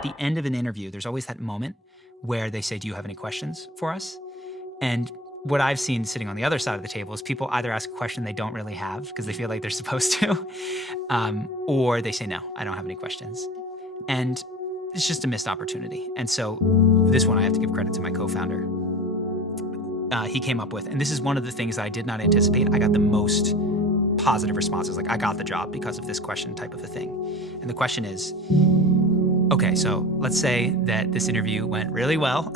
at the end of an interview, there's always that moment where they say, do you have any questions for us? And what I've seen sitting on the other side of the table is people either ask a question they don't really have because they feel like they're supposed to, or they say, no, I don't have any questions. And it's just a missed opportunity. And so this one, I have to give credit to my co-founder. He came up with, and this is one of the things that I did not anticipate. I got the most positive responses. Like, I got the job because of this question type of a thing. And the question is, okay, so let's say that this interview went really well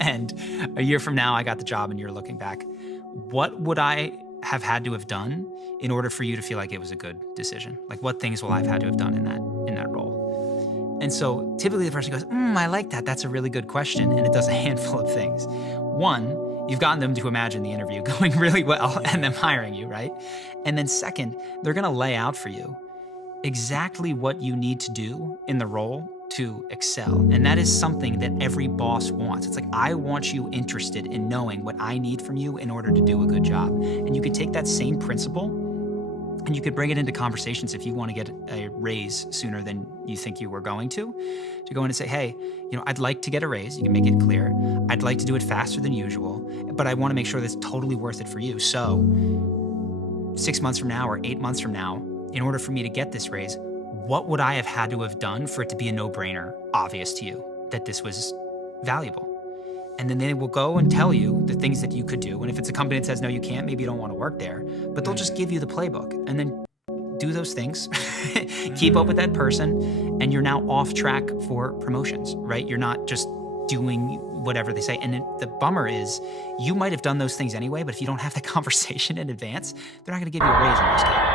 and a year from now I got the job and you're looking back. What would I have had to have done in order for you to feel like it was a good decision? Like, what things will I have had to have done in that role? And so typically the person goes, I like that. That's a really good question. And it does a handful of things. One, you've gotten them to imagine the interview going really well and them hiring you, right? And then second, they're gonna lay out for you exactly what you need to do in the role to excel. And that is something that every boss wants. It's like, I want you interested in knowing what I need from you in order to do a good job. And you could take that same principle and you could bring it into conversations if you want to get a raise sooner than you think you were going to go in and say, hey, I'd like to get a raise. You can make it clear. I'd like to do it faster than usual, but I want to make sure that's totally worth it for you. So 6 months from now or 8 months from now, in order for me to get this raise, what would I have had to have done for it to be a no-brainer, obvious to you, that this was valuable? And then they will go and tell you the things that you could do. And if it's a company that says, no, you can't, maybe you don't want to work there, but they'll just give you the playbook and then do those things, keep up with that person, and you're now off track for promotions, right? You're not just doing whatever they say. And then the bummer is you might have done those things anyway, but if you don't have the conversation in advance, they're not going to give you a raise in most cases.